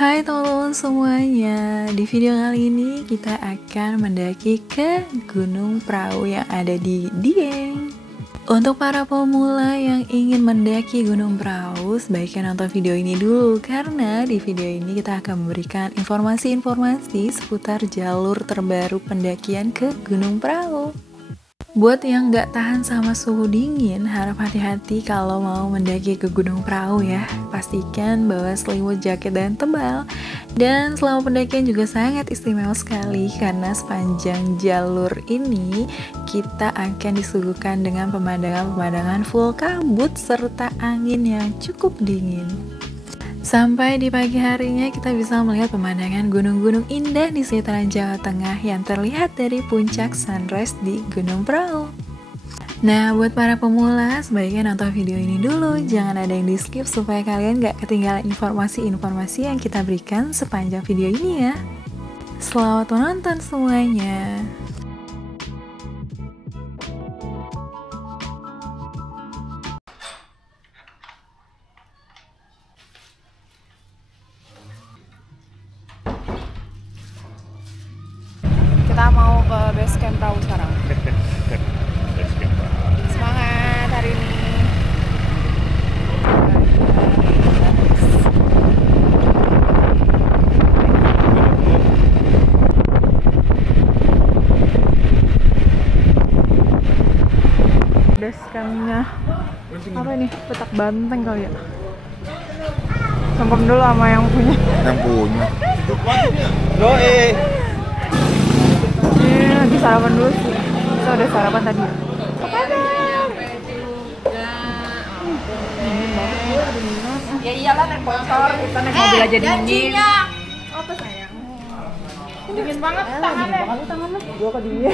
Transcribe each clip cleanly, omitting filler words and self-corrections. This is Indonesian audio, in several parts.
Hai teman-teman semuanya, di video kali ini kita akan mendaki ke Gunung Prau yang ada di Dieng. Untuk para pemula yang ingin mendaki Gunung Prau, sebaiknya nonton video ini dulu karena di video ini kita akan memberikan informasi-informasi seputar jalur terbaru pendakian ke Gunung Prau. Buat yang nggak tahan sama suhu dingin, harap hati-hati kalau mau mendaki ke Gunung Prau ya. Pastikan bawa selimut, jaket, dan tebal. Dan selama pendakian juga sangat istimewa sekali karena sepanjang jalur ini kita akan disuguhkan dengan pemandangan-pemandangan full kabut serta angin yang cukup dingin. Sampai di pagi harinya kita bisa melihat pemandangan gunung-gunung indah di sekitaran Jawa Tengah yang terlihat dari puncak sunrise di Gunung Prau. Nah, buat para pemula sebaiknya nonton video ini dulu, jangan ada yang di skip supaya kalian gak ketinggalan informasi-informasi yang kita berikan sepanjang video ini ya. Selamat menonton semuanya. Kita mau ke base camp Prau sekarang. Semangat hari ini. Base campnya apa ini? Petak Banteng kali ya? Songkom dulu sama yang punya. Yang punya. Lagi sarapan dulu sih. Kita udah sarapan tadi. Ya iyalah naik motor, kita naik mobil aja dingin. Apa sayang? Dingin banget tangannya. Tangannya. Gua ke dia.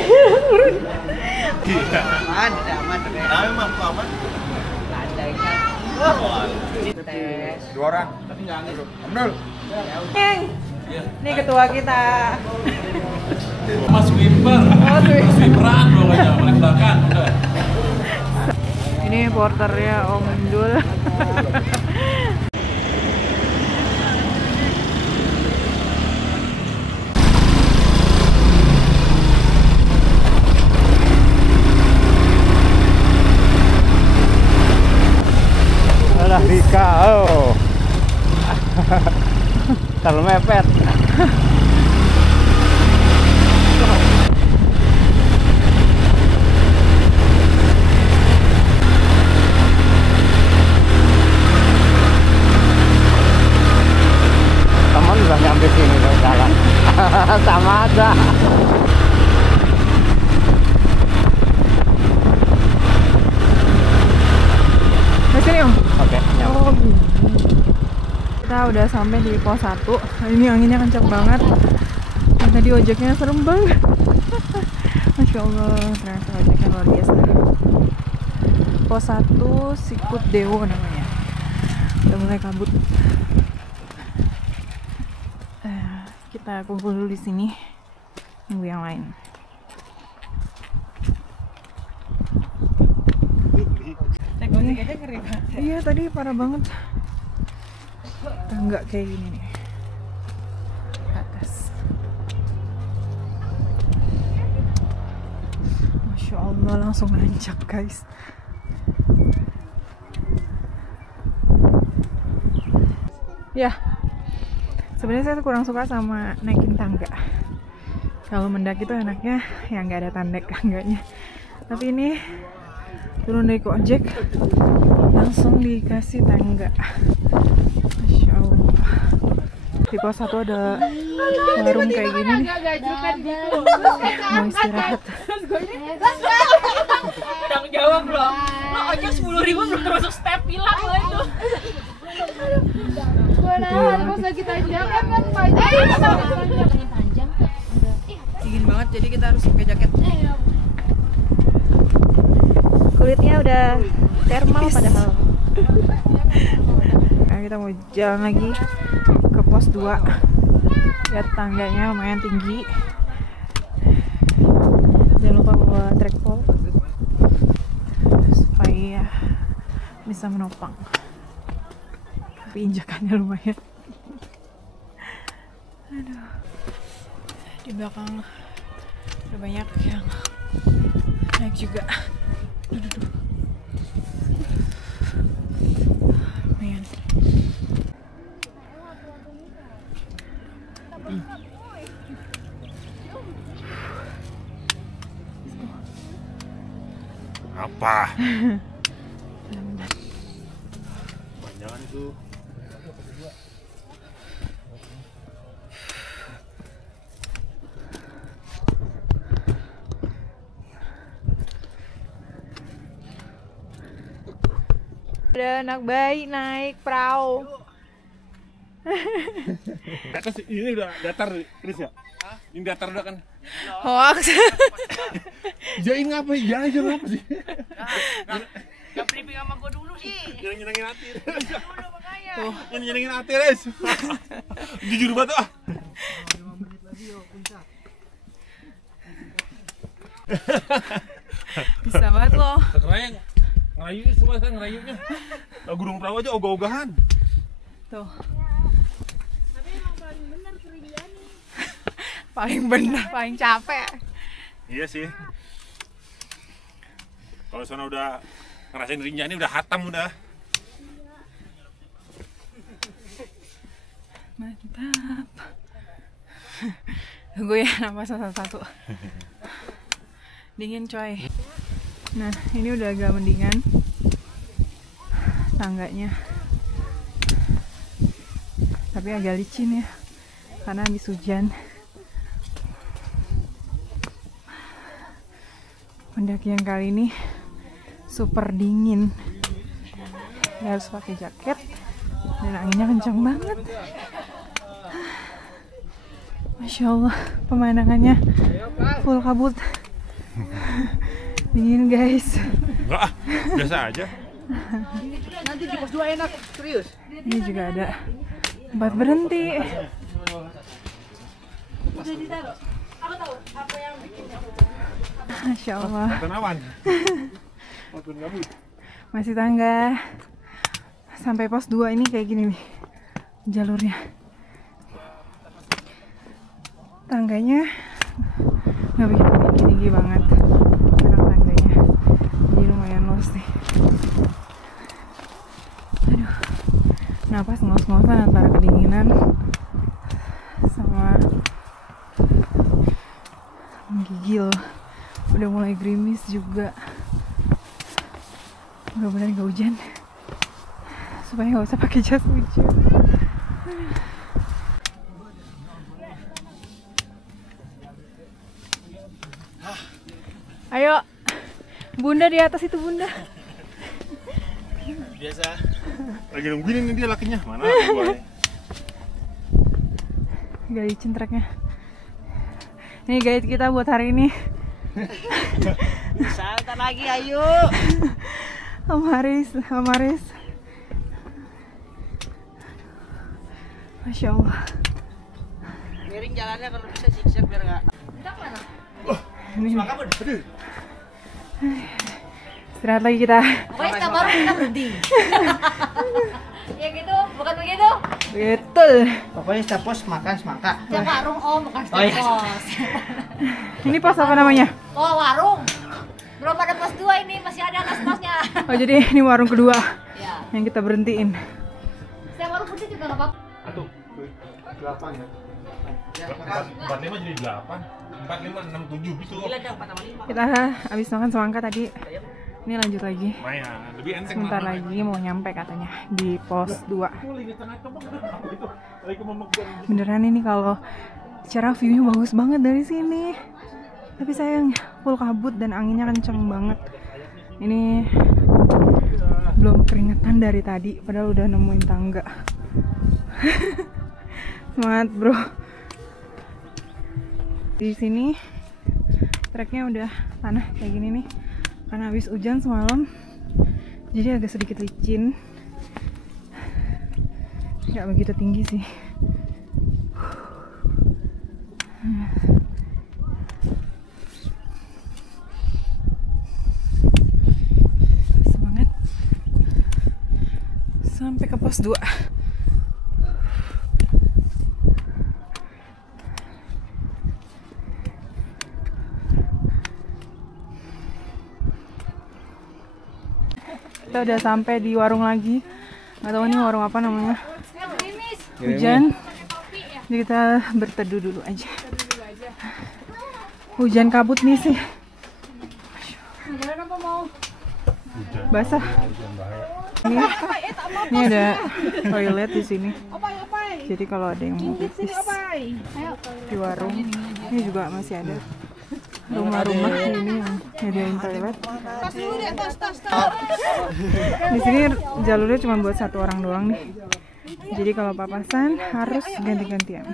Aman, aman. Aman. Dua orang. Tapi enggak angin, Bro. Amnul. Ini ketua kita. Mas Wimper, Wimperan pokoknya, paling belakang udah. Ini porternya Om Indul. Alah Rika, oh. Terlalu mepet. Teman udah nyampe sini kalau jalan. Sama aja. Di sini Om. Oke, nyampe. Kita udah sampai di pos 1. Ini anginnya kencang banget. Dan tadi ojeknya serem banget. Masya Allah, ternyata ojeknya luar biasa. Pos 1 Sikut Dewo namanya. Udah mulai kabut. Kita kumpul dulu di sini. Nunggu yang lain. Naik ojek aja ngeri banget. Iya, tadi parah banget. Enggak kayak gini nih. Atas. Masya Allah, langsung nanjak guys. Ya, sebenarnya saya kurang suka sama naikin tangga. Kalau mendaki itu enaknya ya nggak ada tangganya. Tapi ini turun dari ojek langsung dikasih tangga. Masya Allah. Di pos 1 ada warung kayak gini nih. Mau istirahat. Tanggung jawab belum? Lo ojek 10.000 belum termasuk step hilang lo itu. Pas lagi tanjakan kan panjang. Dingin banget jadi kita harus pakai jaket. Kulitnya udah thermal padahal. Nah, kita mau jalan lagi ke pos 2. Lihat tangganya lumayan tinggi. Jangan lupa bawa trekpol supaya bisa menopang. Tapi injakannya lumayan. Aduh. Di belakang udah banyak yang naik juga. Duh. Lumayan. Apa? Jangan itu. Ada anak bayi naik perahu. Atas ini udah datar, Chris ya? Ini datar udah kan? Hoax. Jain ngapa? Ya aja ngapa sih? Gak briefing sama gue dulu sih. Yang nyenengin hati. Dulu makanya. Tuh. Yang nyenengin hati, Res. Jujur banget ah. Bisa banget loh. Sekarang ngerayunya semua kan ngerayunya. Gunung Perahu aja ogah-ogahan. Tuh. Paling benar, paling capek. Iya sih. Kalau sana udah ngerasain Rinjani udah hatam udah. Mantap. Tunggu ya, napas satu-satu. Dingin coy. Nah, ini udah agak mendingan tangganya. Tapi agak licin ya, karena habis hujan. Pendakian kali ini super dingin. Ya, harus pakai jaket dan anginnya kencang banget. Masya Allah, pemandangannya full kabut. Dingin guys. Enggak, biasa aja. Nanti di pos 2 enak, serius. Ini juga ada tempat berhenti. Masya Allah. Tanawan. Masih tangga sampai pos 2 ini kayak gini nih jalurnya. Tangganya nggak begitu tinggi banget, enak tangganya, jadi lumayan luas nih. Aduh, napas ngos-ngosan antara kedinginan sama menggigil. Udah mulai gerimis juga. Mudah-mudahan gak hujan supaya nggak usah pakai jas hujan. Ayo, Bunda di atas itu Bunda. Biasa. Lagi nungguin ini dia lakinya. Mana gua? Gak licin treknya. Ini guide kita buat hari ini. Santai lagi, ayo. Om Haris. Masya Allah. Miring jalannya kalau bisa zigzag biar nggak. Ini Semangat, Bud. Aduh. istirahat lagi kita. Pokoknya setiap baru kita berhenti. Ya gitu, bukan begitu? Betul. Pokoknya setiap pos makan semangka. Setiap warung, bukan Oh, iya. setiap pos. Ini pos apa namanya? Oh, warung. Belum ada pos 2 ini, masih ada atas posnya. Oh jadi ini warung kedua Ya. yang kita berhentiin. Setiap warung berhenti juga nggak apa-apa. Satu, 8 ya. 45 jadi 8. 4, 5, 6, 7 gitu. Gila dah 4 sama 5. Kita habis makan semangka tadi. Ini lanjut lagi. Lumayan, lebih enteng. Sebentar lagi mau nyampe katanya di pos 2. Beneran ini kalau secara view-nya bagus banget dari sini. Tapi sayang full kabut dan anginnya kenceng banget. Ini belum keringetan dari tadi padahal udah nemuin tangga. Semangat, Bro. Di sini treknya udah tanah kayak gini nih. Karena habis hujan semalam. Jadi agak sedikit licin. Nggak begitu tinggi sih. Semangat. Sampai ke pos 2. kita udah sampai di warung lagi. Nggak tahu ini warung apa namanya. Hujan. Jadi kita berteduh dulu aja. Hujan kabut nih sih. Basah. Ini ada toilet di sini. Jadi kalau ada yang mau pipis di warung, ini juga masih ada rumah-rumah ini yang nyediain toilet. Di sini jalurnya cuma buat satu orang doang nih. Jadi kalau papasan harus ganti-gantian.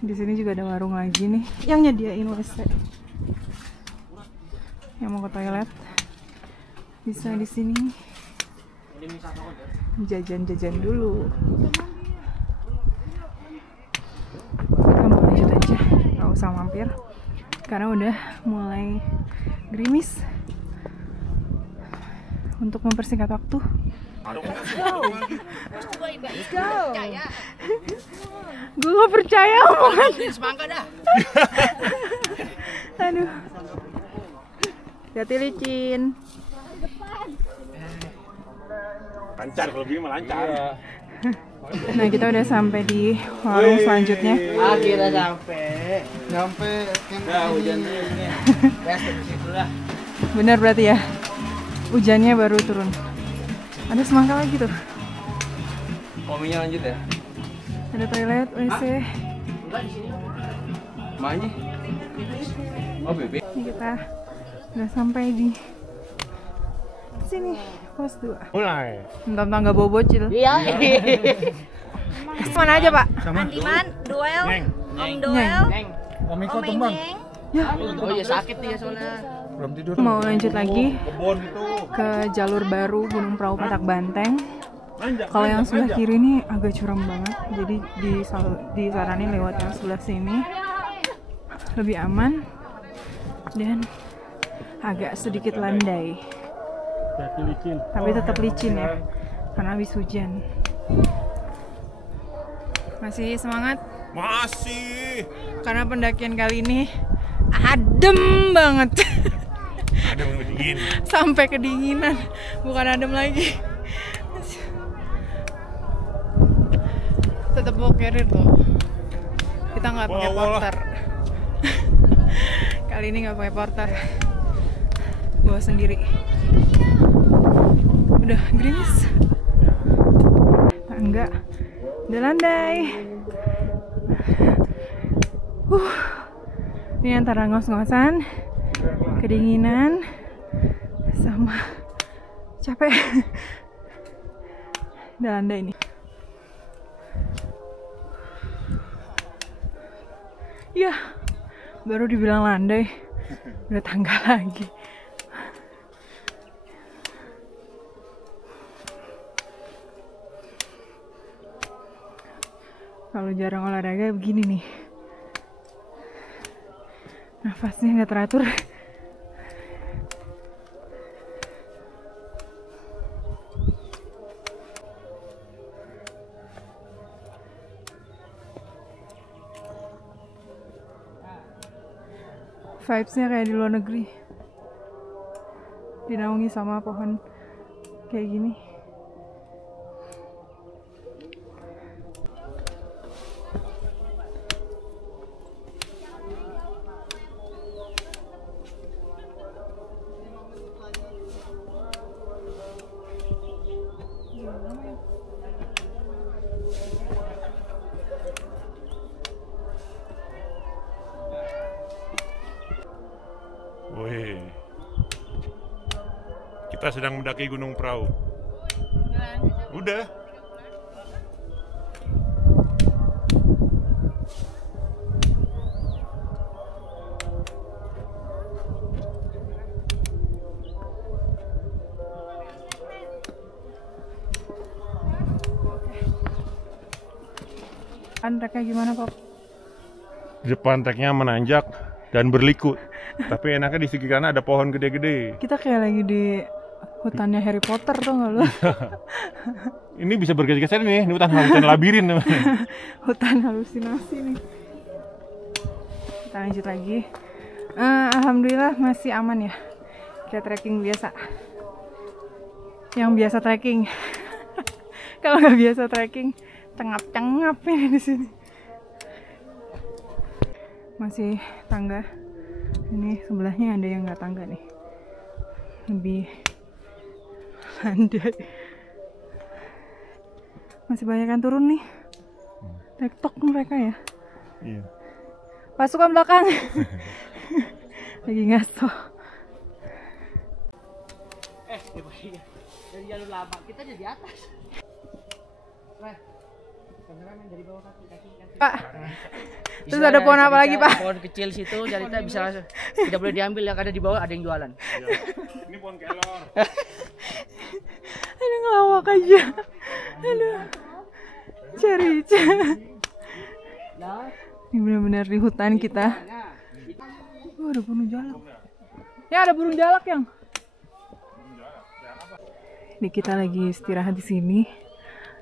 Di sini juga ada warung lagi nih yang nyediain WC. Yang mau ke toilet bisa di sini. Jajan-jajan dulu. Kita mau lanjut aja, nggak usah mampir karena udah mulai gerimis. Untuk mempersingkat waktu, gue gak percaya omongan. Aduh, hati licin. Lancar, kalau gini mah lancar. Nah, kita udah sampai di warung selanjutnya. Akhirnya sampai hujannya ini. Best di situ lah. Bener berarti ya, hujannya baru turun. Ada semangka lagi tuh. Kominya lanjut ya? Ada toilet, WC. Mana? Oh bebek. Ini kita udah sampai di sini, pos 2. Mulai. Entah-entah nggak bawa bocil. Iya. Mana aja pak? Andiman, Duel, Neng. Om Duel, Om Iko Om tumbang. Eneng. Oh iya sakit dia soalnya. Belum tidur. Mau lanjut lagi Kebon itu. ke jalur baru Gunung Prau Patak Banteng. Nanjak. Kalau yang sebelah kiri ini agak curam banget, jadi disaranin lewat yang sebelah sini lebih aman dan agak sedikit landai. Tapi tetap licin ya, karena habis hujan. Masih semangat? Masih. Karena pendakian kali ini adem banget. Ada yang dingin. Sampai kedinginan, bukan adem lagi. Tetap bawa carrier tuh. Kita nggak pakai porter. Kali ini nggak pakai porter. Bawa sendiri. Udah gerimis. Tangga udah landai. Ini antara ngos-ngosan, kedinginan, sama capek. Udah landai nih. Ya, baru dibilang landai, udah tangga lagi. Kalau jarang olahraga begini nih, nafasnya nggak teratur. Vibes-nya kayak di luar negeri, dinaungi sama pohon kayak gini. Wih. Kita sedang mendaki Gunung Prau. Udah. Treknya gimana, Pop? Di depan treknya menanjak dan berliku. Tapi enaknya di sisi kanan ada pohon gede-gede. Kita kayak lagi di hutannya Harry Potter tuh nggak lu? Ini bisa bergeser-geser nih, ini hutan labirin namanya. Hutan halusinasi nih. Kita lanjut lagi. Alhamdulillah masih aman ya, kayak trekking biasa. yang biasa trekking. Kalau nggak biasa trekking, cengap-cengap ini di sini. Masih tangga. Ini sebelahnya ada yang nggak tangga nih. Lebih landai. Masih banyak yang turun nih. Tektok mereka ya. Iya. Pasukan belakang. Lagi ngaso. Dari jalur lama kita jadi atas. Kameramen dari bawah kaki. Pak. Terus ada pohon apa lagi, Pak? Pohon kecil situ, jadi kita bisa tidak boleh diambil, yang ada di bawah ada yang jualan. Ini pohon kelor. Ada ngelawak aja. Aduh. Cari. Ini benar-benar di hutan kita. Oh, ada burung jalak. Ya, ada burung jalak yang. Ini kita lagi istirahat di sini.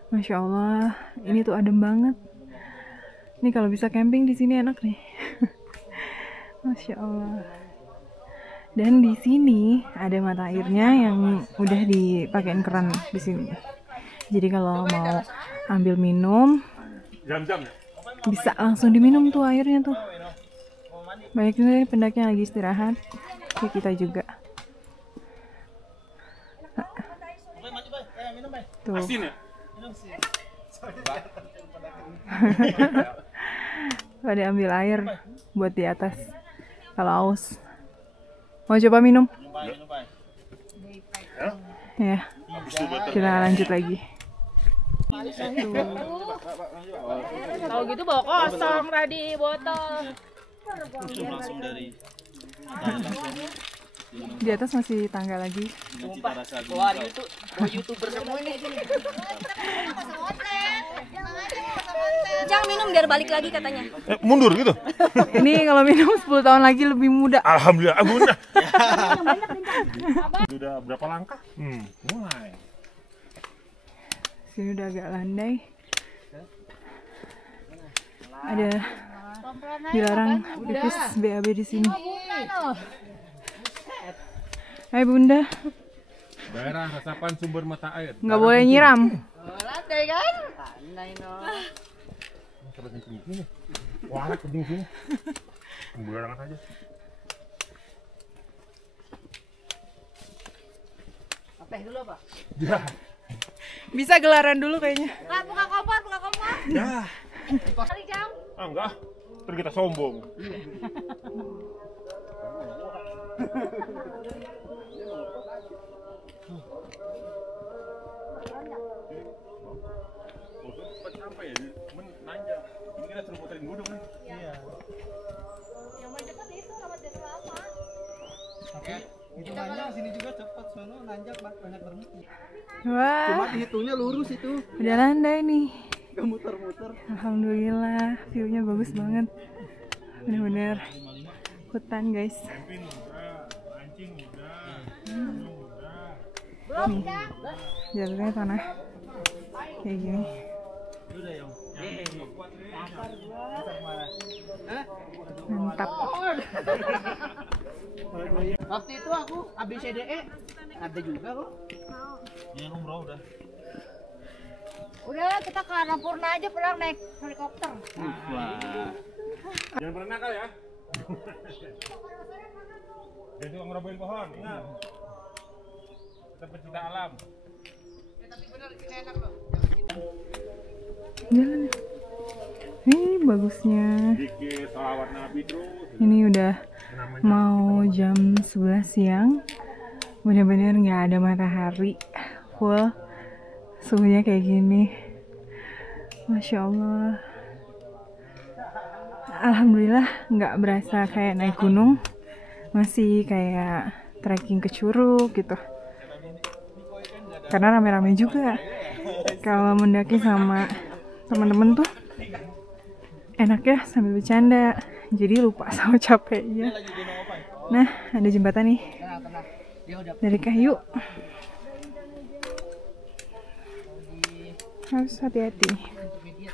Masya Allah, ini tuh adem banget. Ini kalau bisa camping di sini enak nih. Masya Allah. Dan di sini ada mata airnya yang udah dipakein keran di sini. Jadi kalau mau ambil minum, Jam-jam ya? bisa langsung diminum tuh airnya tuh. Banyak juga pendaki yang lagi istirahat. Kayak kita juga. Tuh. Asin ya? Pada ambil air buat di atas kalau aus. Mau coba minum? Ya. Kita lanjut lagi. Kalau gitu bawa kosong tadi botol. Di atas masih tangga lagi. Wah, YouTuber semua ini. Jangan minum biar balik lagi katanya. Mundur gitu? Ini kalau minum 10 tahun lagi lebih muda. Alhamdulillah, Bunda. Sudah berapa langkah? Mulai. Sini udah agak landai. Ada dilarang pipis BAB di sini. Hai Bunda. Daerah resapan sumber mata air. Nggak boleh nyiram. Landai kan? Landai no. Coba kencing sini. Wah, kencing sini. Sembarangan aja. Apa dulu, Pak? Ya. Bisa gelaran dulu kayaknya. Nah, buka kompor. Ya. Kali jam. Enggak. Terus kita sombong. Apa ya? Menanjak. Ini kita suruh puterin dulu kan? Iya. Yang paling cepat itu rapat dari lama. Hitungannya sini juga cepat, sono nanjak banyak bermutu. Wah, Cuma dihitungnya lurus itu. udah landai nih. Gak muter-muter. Alhamdulillah, view-nya bagus banget. Bener-bener hutan guys. Nih, jalurnya tanah kayak gini. Mantap. Waktu itu aku ABCDE ada juga kok. Yang umroh udah. Udah kita ke Annapurna aja pulang naik helikopter. Jangan pernah nakal ya. Jangan suka ngerobohin pohon, ingat. Kita pecinta alam. Tapi bener ini enak loh. Jalan. Ini bagusnya. Dikit salawat Nabi terus. Ini udah mau jam 11 siang. Bener-bener nggak ada matahari. Full. Suhunya kayak gini. Masya Allah. Alhamdulillah nggak berasa kayak naik gunung. Masih kayak trekking ke Curug gitu. Karena rame-rame juga. Kalau mendaki sama teman-teman tuh enak ya sambil bercanda. Jadi lupa sama capeknya. Nah, ada jembatan nih. Dari kayu. Harus hati-hati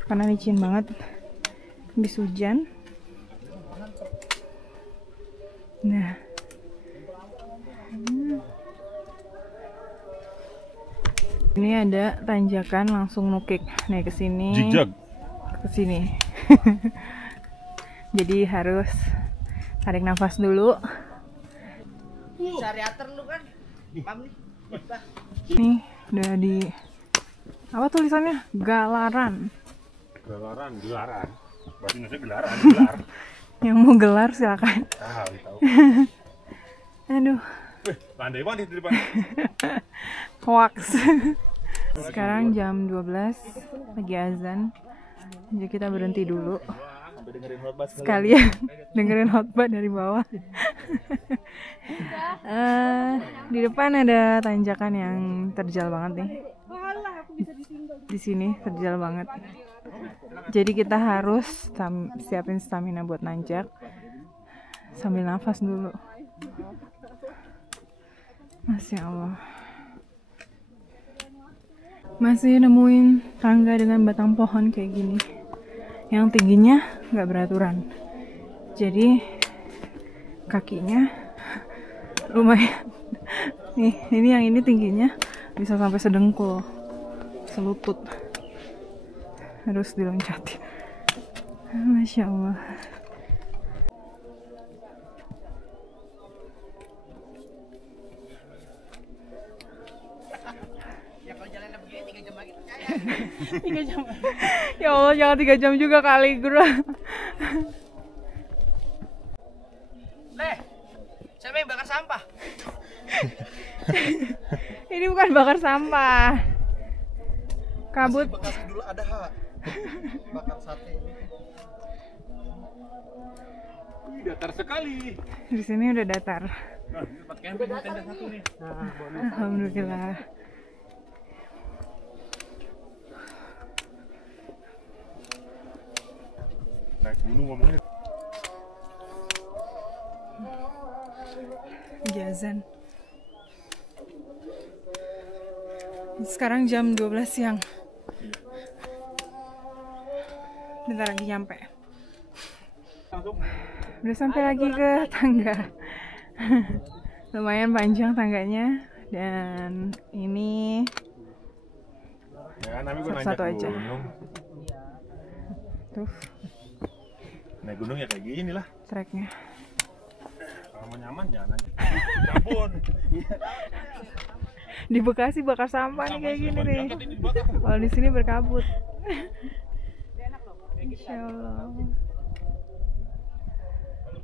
karena licin banget. Habis hujan. Nah, Ini ada tanjakan langsung nukik. Nih ke sini. Jijak. Ke sini. Jadi harus tarik nafas dulu. Cari ater lu kan. Pam nih. Nih udah di apa tulisannya? Galaran. Gelaran. Bahasa Indonesia gelar. Yang mau gelar silakan. Tahu. Aduh. Landai banget di depan. Hoax. Sekarang jam 12 lagi azan. Jadi kita berhenti dulu. Sekalian dengerin khotbah dari bawah. Di depan ada tanjakan yang terjal banget nih. Di sini terjal banget. Jadi kita harus siapin stamina buat nanjak sambil nafas dulu. Masya Allah. Masih nemuin tangga dengan batang pohon kayak gini yang tingginya nggak beraturan, jadi kakinya lumayan. Nih, ini yang ini tingginya bisa sampai sedengkul, selutut, harus diloncatin. Masya Allah. Ya kalau jalan begini 3 jam lagi percaya. 3 jam. Ya Allah, jangan 3 jam juga kali, Bro. Leh, siapa yang bakar sampah? Ini bukan bakar sampah. Kabut. Bekasi dulu ada bakar sate ini. Datar sekali. Di sini udah datar. Nah, ini tempat camping tenda satu nih. Alhamdulillah. Naik gunung ngomongnya. Jazan. Sekarang jam 12 siang. Bentar lagi nyampe. Udah sampai lagi ke tangga. Lumayan panjang tangganya. Dan ini Ya, tapi gue nanya satu aja. gunung. Tuh Naik gunung ya kayak gini lah. treknya. Kalau mau nyaman jangan aja. Cabun. Di Bekasi bakar sampah nih kayak gini nih. Kalau di sini berkabut. Insya Allah.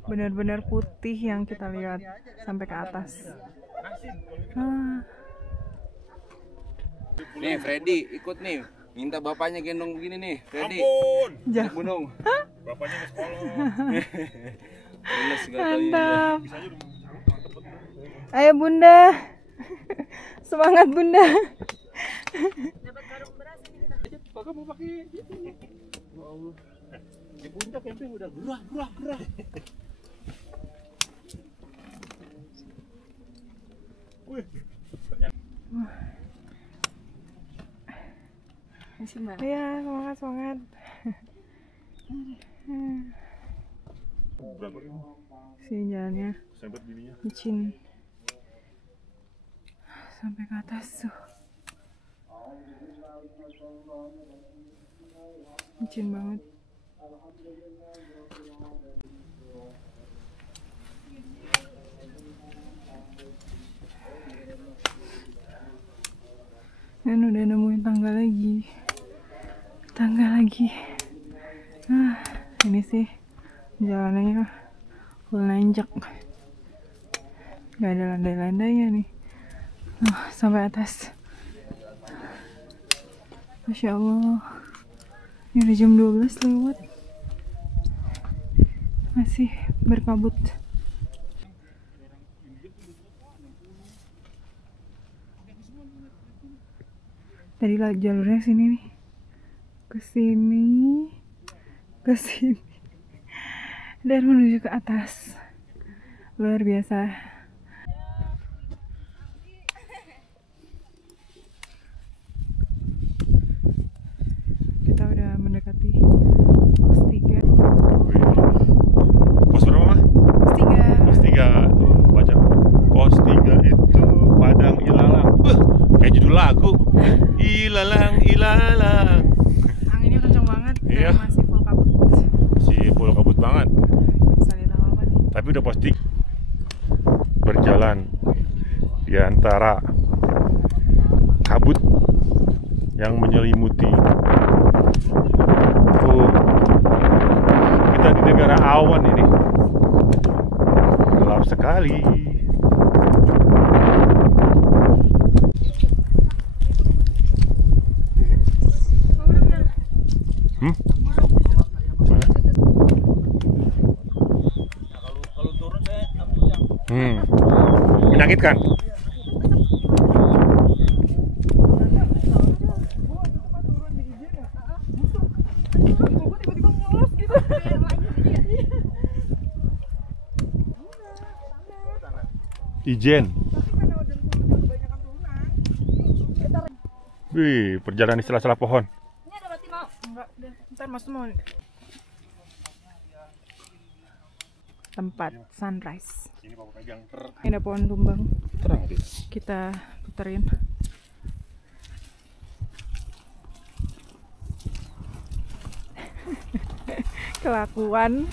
Benar-benar putih yang kita lihat sampai ke atas. Nih Freddy ikut nih, minta bapaknya gendong begini nih Freddy. Ampun. Naik gunung. Bapaknya ke sekolah. Lulus katanya. Mantap. Ayo Bunda. Semangat Bunda. Kakak mau pakai gitu. Ya Allah. Di puncak camping udah gerah. Wih. Iya, semangat. Berapa ini? Sini jalannya Sempet gininya. licin. Sampai ke atas tuh. Licin banget. Dan udah nemuin tangga lagi. Ini sih jalanannya full nanjak. Gak ada landai-landainya nih. Sampai atas. Masya Allah. Ini udah jam 12 lewat. Masih berkabut. Tadi lah jalurnya sini nih. Ke sini. Dan menuju ke atas. Luar biasa. Kita udah mendekati pos 3. Pos berapa mah? Pos 3. Pos 3 tuh baca. Pos 3 itu Padang Ilalang. Kayak judul lagu. Iya. Masih full kabut. Si full kabut banget. Bisa lihat apa nih? Tapi udah pasti berjalan di antara kabut yang menyelimuti. Kita di negara awan ini. Gelap sekali. Hmm? Mana? Kalau turun saya yang Menyakitkan. Ijen. Wih, perjalanan di sela-sela pohon. Ini ada roti mau? Enggak, udah. Ntar Mas mau. Tempat sunrise. Ini Bapak pegang Ini ada pohon tumbang. terang dia. Kita puterin. Kelakuan.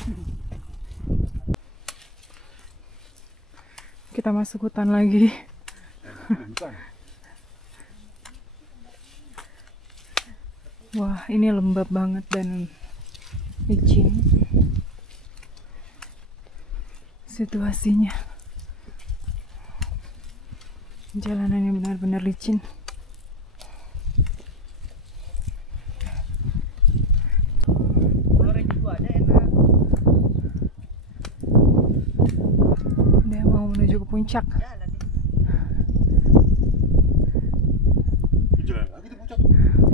Kita masuk hutan lagi. Wah, ini lembab banget dan licin situasinya. Jalanannya benar-benar licin. goreng juga ada enak. Udah mau menuju ke puncak. Jalan lagi di puncak.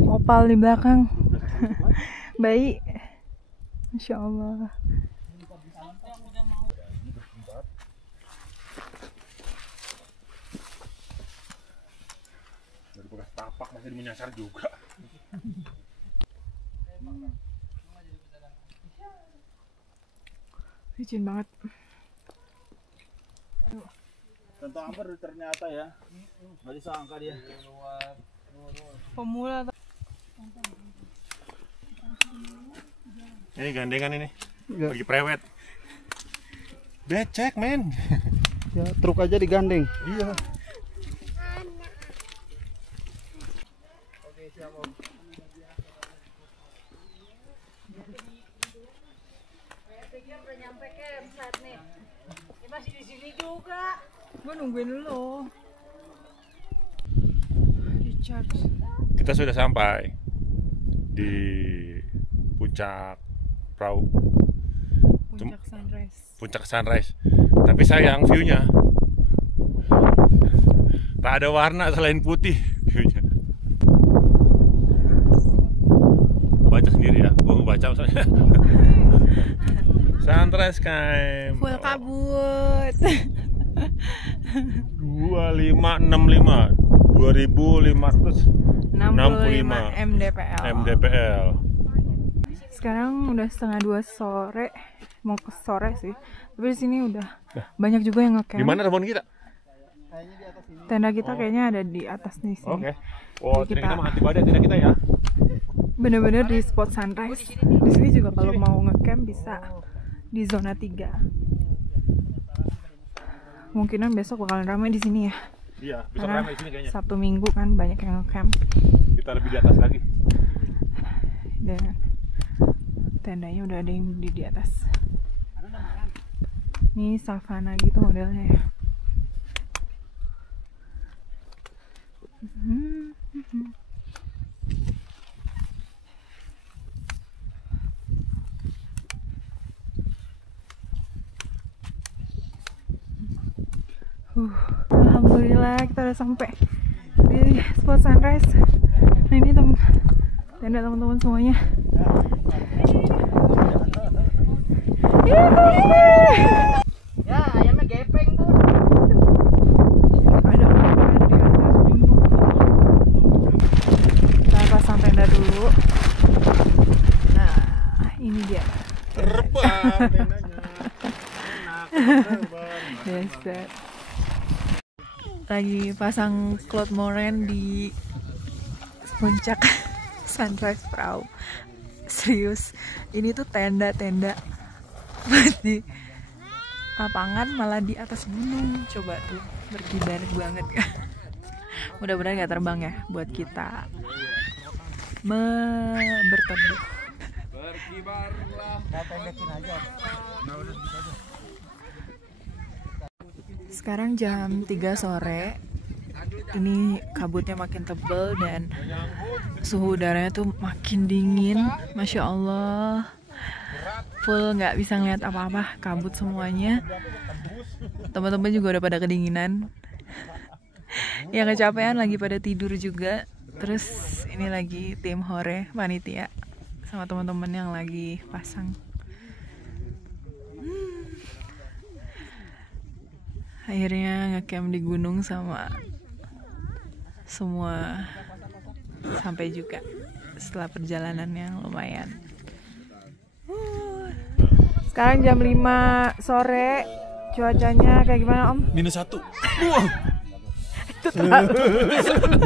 Opal di belakang. Bayi. Masya Allah. Dari bekas tapak masih menyasar juga. Licin banget. Tentang apa ternyata ya. Nggak disangka dia. Pemula. Ini gandengan ini. Lagi prewed. Becek, men. Ya, truk aja digandeng. Iya. Gue nungguin lo. Di charge. Kita sudah sampai di puncak perahu, Puncak sunrise. puncak sunrise. Tapi sayang view-nya tak ada warna selain putih view-nya. Baca sendiri ya, gua mau baca maksudnya. Sunrise time. Full kabut. 2565 2565 MDPL. MDPL. Sekarang udah 1:30 sore, mau ke sore sih. Tapi di sini udah banyak juga yang ngecamp. Di mana rombongan kita? Tenda kita kayaknya ada di atas nih sini. Oke. Oh, Jadi kita mau anti badai tenda kita ya. Bener-bener di spot sunrise. Di sini juga kalau mau ngecamp bisa di zona 3. Mungkinan besok bakalan ramai di sini ya. Iya, besok Karena ramai di sini kayaknya. Sabtu Minggu kan banyak yang ngecamp. Kita lebih di atas lagi. Dan tendanya udah ada yang di atas. Ini savana gitu modelnya ya. Alhamdulillah kita udah sampai di spot sunrise. Nah ini tenda teman-teman semuanya. Ya, ayamnya gepeng tuh. Ada orang di atas gunung. Kita pasang tenda dulu. Nah ini dia. Terbang tendanya. Dasar. Lagi pasang cloud moran di puncak sunrise perahu. Serius, ini tuh tenda-tenda di lapangan malah di atas gunung. Coba tuh, berkibar banget ya. Mudah-mudahan gak terbang ya buat kita berteduh. Sekarang jam 3 sore. Ini kabutnya makin tebal dan suhu udaranya tuh makin dingin. Masya Allah, full nggak bisa ngeliat apa-apa, kabut semuanya. Teman-teman juga udah pada kedinginan. Yang kecapean lagi pada tidur juga. Terus ini lagi tim hore panitia sama teman-teman yang lagi pasang. Akhirnya ngecamp di gunung sama semua sampai juga setelah perjalanan yang lumayan. Sekarang jam 5 sore, cuacanya kayak gimana Om? -1.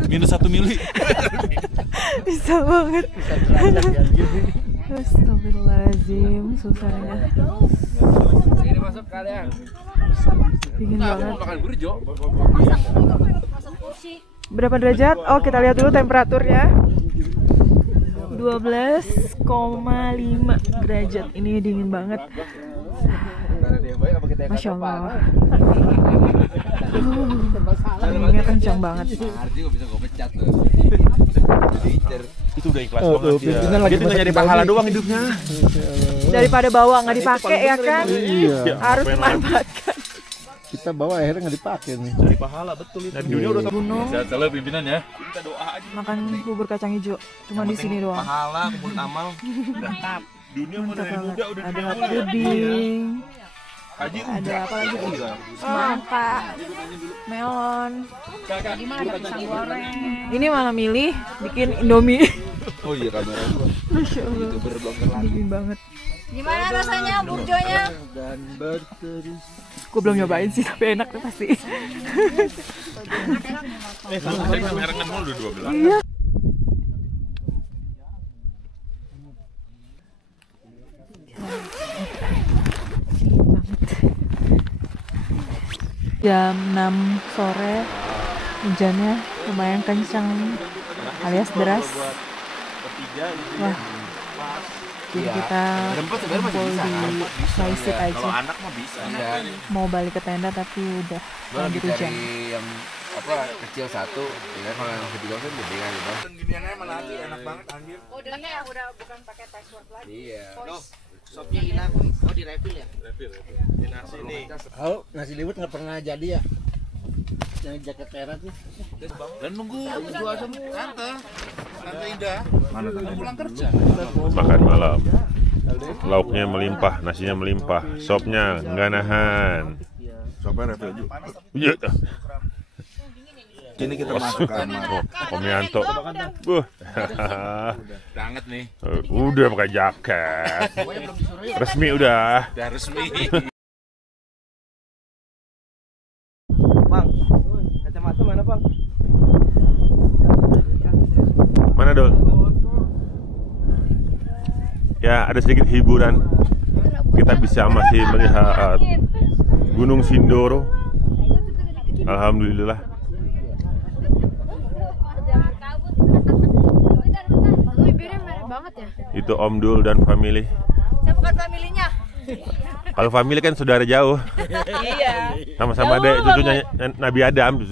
-1 mili. Bisa banget. Astagfirullahaladzim, susahnya. Ini masuk kalian. Dingin banget. Makan burjo. Berapa derajat? Oh, kita lihat dulu temperaturnya. 12,5 derajat. Ini dingin banget. Masya Allah. Anginnya kencang banget. Arti gue bisa gue pecat tuh. Itu udah ikhlas banget ya. Dia tinggal nyari pahala doang hidupnya. Daripada bawa nggak dipakai ya kan? Harus dimanfaatkan. Kita bawa akhirnya nggak dipakai nih. Cari pahala betul itu. Dan dunia udah Gunung. Sehat selalu pimpinan ya. Kita doa aja. Makan bubur kacang hijau. Cuma di sini doang. Pahala, kumpul amal. Dunia mau dari muda udah Ada puding. Haji Ada apa lagi? Semangka, melon. Ini malah milih bikin Indomie. Oh iya kamera gua. Masya Allah. Dingin banget. Gimana rasanya burjonya? Gue belum nyobain sih, tapi enak tuh pasti. saya merengan mulu 12. Iya. Jam 6 sore, hujannya lumayan kencang alias deras. Wah, jadi kita kumpul di Saisit aja. Kalau anak mah bisa. Mau balik ke tenda tapi udah Gua lagi lanjut hujan. cari yang apa kecil satu, ya kalau yang kecil kan gede kan gitu. Giniannya mana lagi enak banget anjir. Oh, udah bukan pakai password lagi. Iya. Sopnya hilang. Oh di refill ya? Refill. Di nasi nih. Oh nasi liwet nggak pernah jadi ya? Yang jaket merah tuh. Dan nunggu jual semua. Tante Indah. Mana pulang kerja? Makan malam. Lauknya melimpah, nasinya melimpah, sopnya nggak nahan. Sopnya refill juga. Iya. Kini kita masuk ke kamar. Om Yanto. Banget nih. Udah pakai jaket. Resmi udah. Udah resmi. Bang, kacamata mana bang? Mana Dol? Ya ada sedikit hiburan. Kita bisa masih melihat Gunung Sindoro. Alhamdulillah. Bibirnya merah banget ya. Itu Om Dul dan family. Saya bukan familinya. Kalau family kan saudara jauh. Iya. Sama-sama ada cucunya Nabi Adam.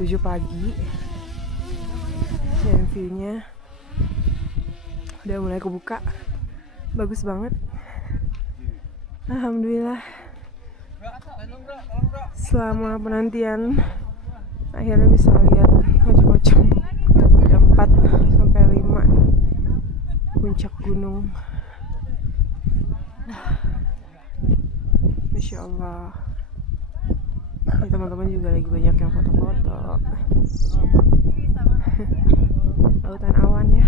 7 pagi dan view-nya udah mulai kebuka, bagus banget. Alhamdulillah, selama penantian akhirnya bisa lihat macam-macam. Ada 4 sampai 5 puncak gunung. Masya Allah. Ini teman-teman juga lagi banyak yang foto-foto. Lautan awan ya.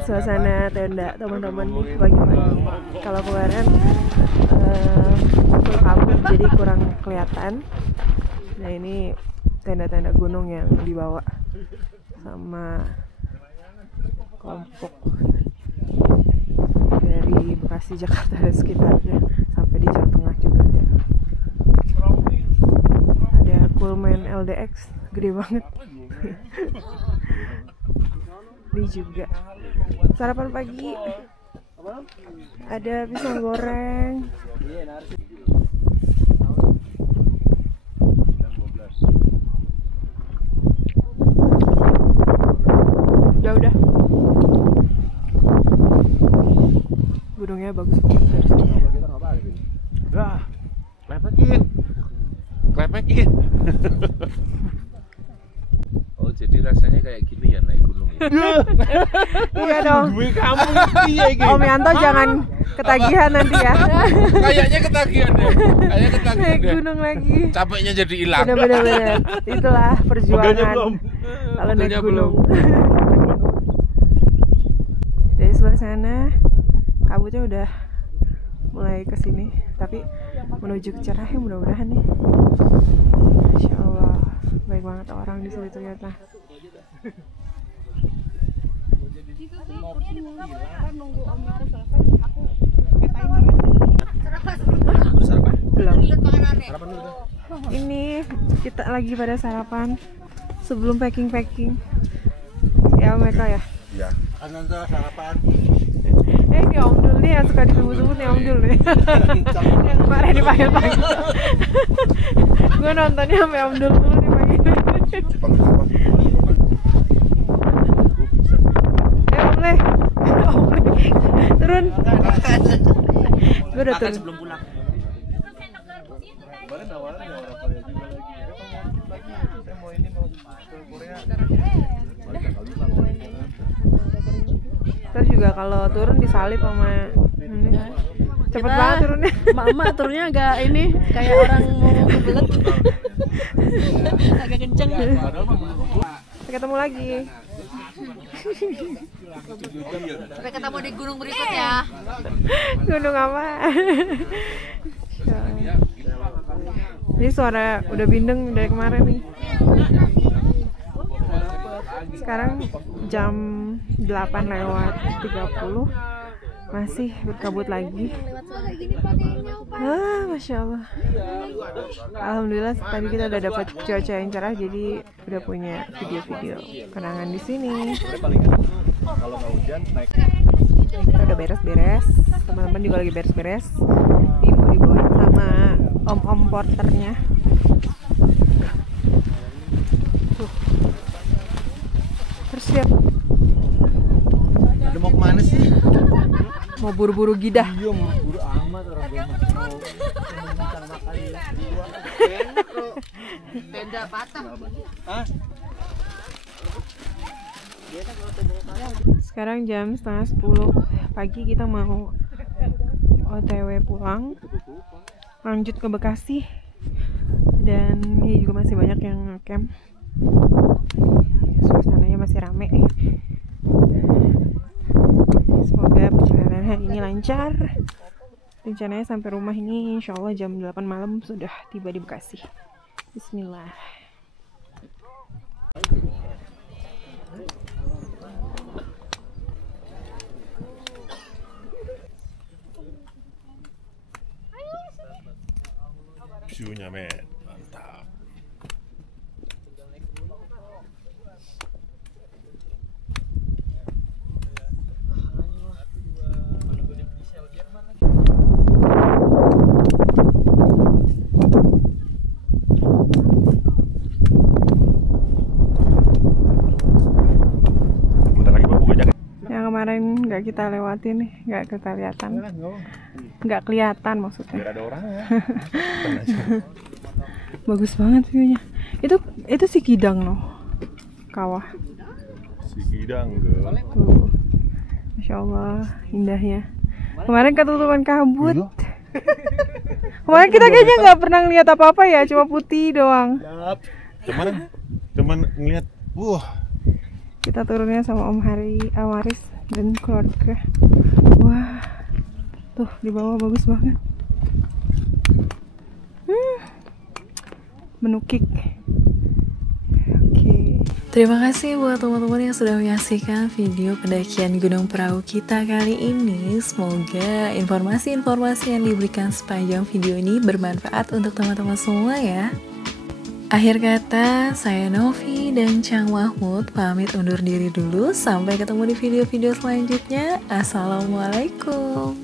Suasana tenda teman-teman nih pagi-pagi. Kalau kemarin full kabut jadi kurang kelihatan. Nah ini tenda-tenda gunung yang dibawa sama kelompok dari Bekasi, Jakarta dan sekitarnya, sampai di Jawa Tengah juga ada. Ada Coolman LDX, gede banget. Ini juga sarapan pagi, ada pisang goreng. Udah. Gunungnya bagus banget dari sini. Udah, klepekin. Oh, jadi rasanya kayak gini ya naik gunung ya? Iya dong. Gue kamu iya gitu. Om Yanto jangan ketagihan nanti ya. Kayaknya ketagihan deh. Naik gunung lagi. Capeknya jadi hilang. Bener. Itulah perjuangan kalau naik gunung. Dari sebelah sana kabutnya udah mulai kesini, tapi menuju ke cerah ya mudah-mudahan nih. Masya Allah, baik banget orang di sini ternyata. Belum. Ini kita lagi pada sarapan sebelum packing. Ya mereka ya. Iya. Ananda sarapan. Ini Om Dul nih yang suka disebut-sebut nih Om Dul nih. Yang kemarin dipanggil-panggil. Gue nontonnya sampai Om Dul dulu dipanggil. Om Le. Turun. Gue udah turun. Sebelum pulang. Terus juga kalau turun disalip sama ini. Cepet banget turunnya. Mama turunnya agak ini kayak orang mau kebelet. Agak kenceng. Sampai ketemu lagi. Sampai ketemu di gunung berikutnya. Gunung apa? Ini suara udah bindeng dari kemarin nih. Sekarang jam 8:30 masih berkabut lagi. Masya Allah. Alhamdulillah tadi kita udah dapat cuaca yang cerah, jadi udah punya video-video kenangan di sini. Kita udah beres-beres, teman-teman juga lagi beres-beres. Ini mau dibawa sama om-om porternya. Siap. Udah mau kemana sih? Mau buru-buru gidah. Iya, mau buru amat orang gue Tenda patah. Sekarang jam 9:30 pagi, kita mau OTW pulang, lanjut ke Bekasi. Dan ini juga masih banyak yang camp. Suasananya masih rame. Semoga perjalanan hari ini lancar. Rencananya sampai rumah ini insya Allah jam 8 malam sudah tiba di Bekasi. Bismillah. View-nya men, mantap. kemarin nggak kita lewatin nih, nggak kelihatan maksudnya. Biar ada orangnya. Bagus banget view-nya. Itu si Kidang loh, kawah. Si Kidang girl. Tuh. Masya Allah, indahnya. Kemarin ketutupan kabut. Kemarin kita kayaknya nggak pernah ngeliat apa-apa ya, cuma putih doang. Cuman ngeliat, Kita turunnya sama Om Haris dan keluarga. Wah, tuh di bawah bagus banget. Menukik. Oke. Terima kasih buat teman-teman yang sudah menyaksikan video pendakian Gunung Prau kita kali ini. Semoga informasi-informasi yang diberikan sepanjang video ini bermanfaat untuk teman-teman semua ya. Akhir kata, saya Novi dan Cang Mahmud pamit undur diri dulu. Sampai ketemu di video-video selanjutnya. Assalamualaikum.